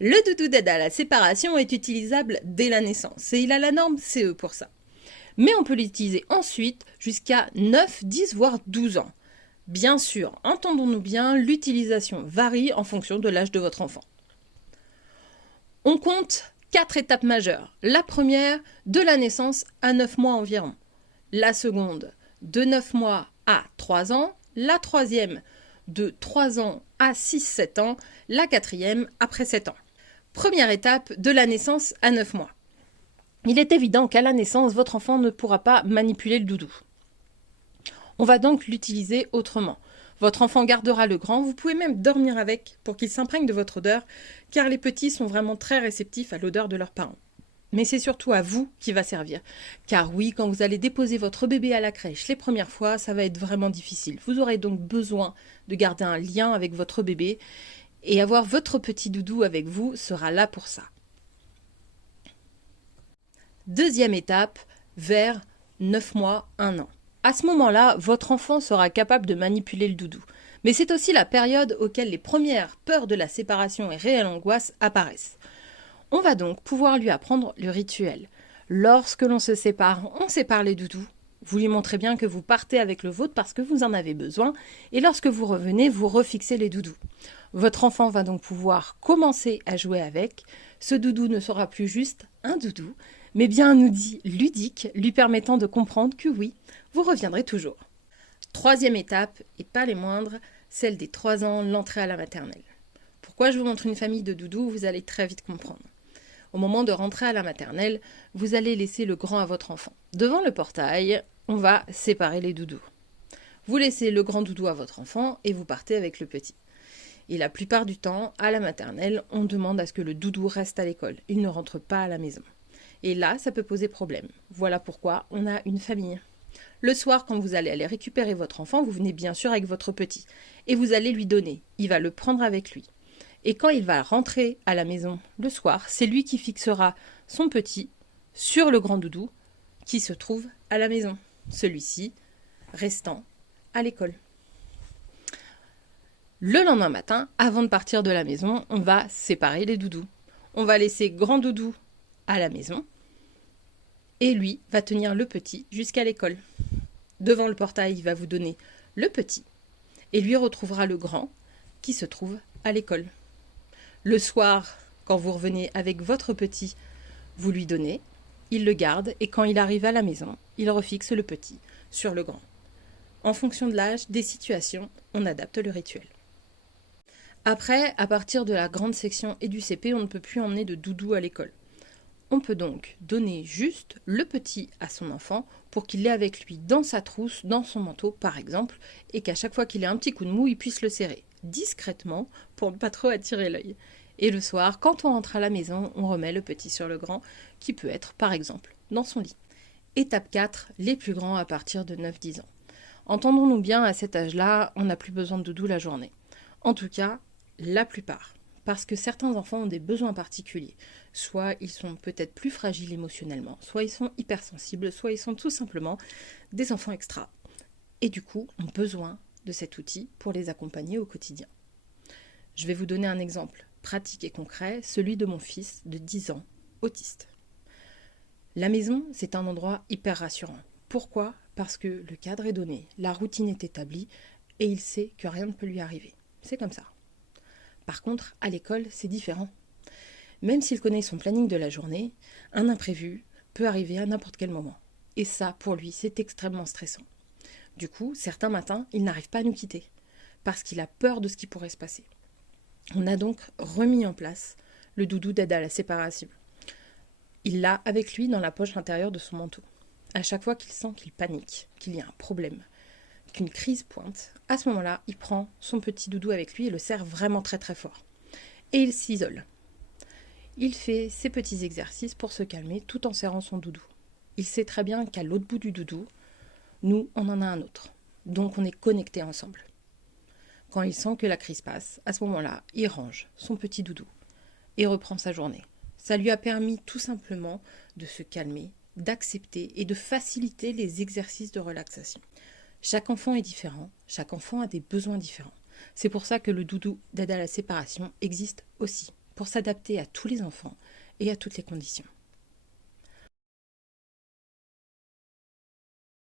Le doudou d'aide à la séparation est utilisable dès la naissance et il a la norme CE pour ça. Mais on peut l'utiliser ensuite jusqu'à 9, 10 voire 12 ans. Bien sûr, entendons-nous bien, l'utilisation varie en fonction de l'âge de votre enfant. On compte 4 étapes majeures. La première, de la naissance à 9 mois environ. La seconde, de 9 mois à 3 ans. La troisième, de 3 ans à 6-7 ans. La quatrième, après 7 ans. Première étape, de la naissance à 9 mois. Il est évident qu'à la naissance, votre enfant ne pourra pas manipuler le doudou. On va donc l'utiliser autrement. Votre enfant gardera le grand, vous pouvez même dormir avec pour qu'il s'imprègne de votre odeur, car les petits sont vraiment très réceptifs à l'odeur de leurs parents. Mais c'est surtout à vous qui va servir. Car oui, quand vous allez déposer votre bébé à la crèche les premières fois, ça va être vraiment difficile. Vous aurez donc besoin de garder un lien avec votre bébé et avoir votre petit doudou avec vous sera là pour ça. Deuxième étape, vers 9 mois, 1 an. À ce moment-là, votre enfant sera capable de manipuler le doudou. Mais c'est aussi la période auquel les premières peurs de la séparation et réelle angoisse apparaissent. On va donc pouvoir lui apprendre le rituel. Lorsque l'on se sépare, on sépare les doudous. Vous lui montrez bien que vous partez avec le vôtre parce que vous en avez besoin. Et lorsque vous revenez, vous refixez les doudous. Votre enfant va donc pouvoir commencer à jouer avec. Ce doudou ne sera plus juste un doudou, mais bien un outil ludique lui permettant de comprendre que oui, vous reviendrez toujours. Troisième étape, et pas les moindres, celle des 3 ans, l'entrée à la maternelle. Pourquoi je vous montre une famille de doudous, vous allez très vite comprendre. Au moment de rentrer à la maternelle, vous allez laisser le grand à votre enfant. Devant le portail, on va séparer les doudous. Vous laissez le grand doudou à votre enfant et vous partez avec le petit. Et la plupart du temps, à la maternelle, on demande à ce que le doudou reste à l'école. Il ne rentre pas à la maison. Et là, ça peut poser problème. Voilà pourquoi on a une famille. Le soir, quand vous allez aller récupérer votre enfant, vous venez bien sûr avec votre petit. Et vous allez lui donner. Il va le prendre avec lui. Et quand il va rentrer à la maison le soir, c'est lui qui fixera son petit sur le grand doudou qui se trouve à la maison. Celui-ci restant à l'école. Le lendemain matin, avant de partir de la maison, on va séparer les doudous. On va laisser grand doudou à la maison et lui va tenir le petit jusqu'à l'école. Devant le portail, il va vous donner le petit et lui retrouvera le grand qui se trouve à l'école. Le soir, quand vous revenez avec votre petit, vous lui donnez, il le garde et quand il arrive à la maison, il refixe le petit sur le grand. En fonction de l'âge, des situations, on adapte le rituel. Après, à partir de la grande section et du CP, on ne peut plus emmener de doudou à l'école. On peut donc donner juste le petit à son enfant pour qu'il l'ait avec lui dans sa trousse, dans son manteau par exemple, et qu'à chaque fois qu'il ait un petit coup de mou, il puisse le serrer discrètement pour ne pas trop attirer l'œil. Et le soir, quand on rentre à la maison, on remet le petit sur le grand, qui peut être par exemple dans son lit. Étape 4, les plus grands à partir de 9-10 ans. Entendons-nous bien, à cet âge-là, on n'a plus besoin de doudou la journée. En tout cas, la plupart. Parce que certains enfants ont des besoins particuliers. Soit ils sont peut-être plus fragiles émotionnellement, soit ils sont hypersensibles, soit ils sont tout simplement des enfants extra. Et du coup, ont besoin de cet outil pour les accompagner au quotidien. Je vais vous donner un exemple pratique et concret, celui de mon fils de 10 ans, autiste. La maison, c'est un endroit hyper rassurant. Pourquoi ? Parce que le cadre est donné, la routine est établie et il sait que rien ne peut lui arriver. C'est comme ça. Par contre, à l'école, c'est différent. Même s'il connaît son planning de la journée, un imprévu peut arriver à n'importe quel moment. Et ça, pour lui, c'est extrêmement stressant. Du coup, certains matins, il n'arrive pas à nous quitter, parce qu'il a peur de ce qui pourrait se passer. On a donc remis en place le doudou d'aide à la séparation. Il l'a avec lui dans la poche intérieure de son manteau. À chaque fois qu'il sent qu'il panique, qu'il y a un problème, qu'une crise pointe, à ce moment-là, il prend son petit doudou avec lui et le serre vraiment très très fort. Et il s'isole. Il fait ses petits exercices pour se calmer tout en serrant son doudou. Il sait très bien qu'à l'autre bout du doudou, nous, on en a un autre. Donc on est connectés ensemble. Quand il sent que la crise passe, à ce moment-là, il range son petit doudou et reprend sa journée. Ça lui a permis tout simplement de se calmer, d'accepter et de faciliter les exercices de relaxation. Chaque enfant est différent, chaque enfant a des besoins différents. C'est pour ça que le doudou d'aide à la séparation existe aussi pour s'adapter à tous les enfants et à toutes les conditions.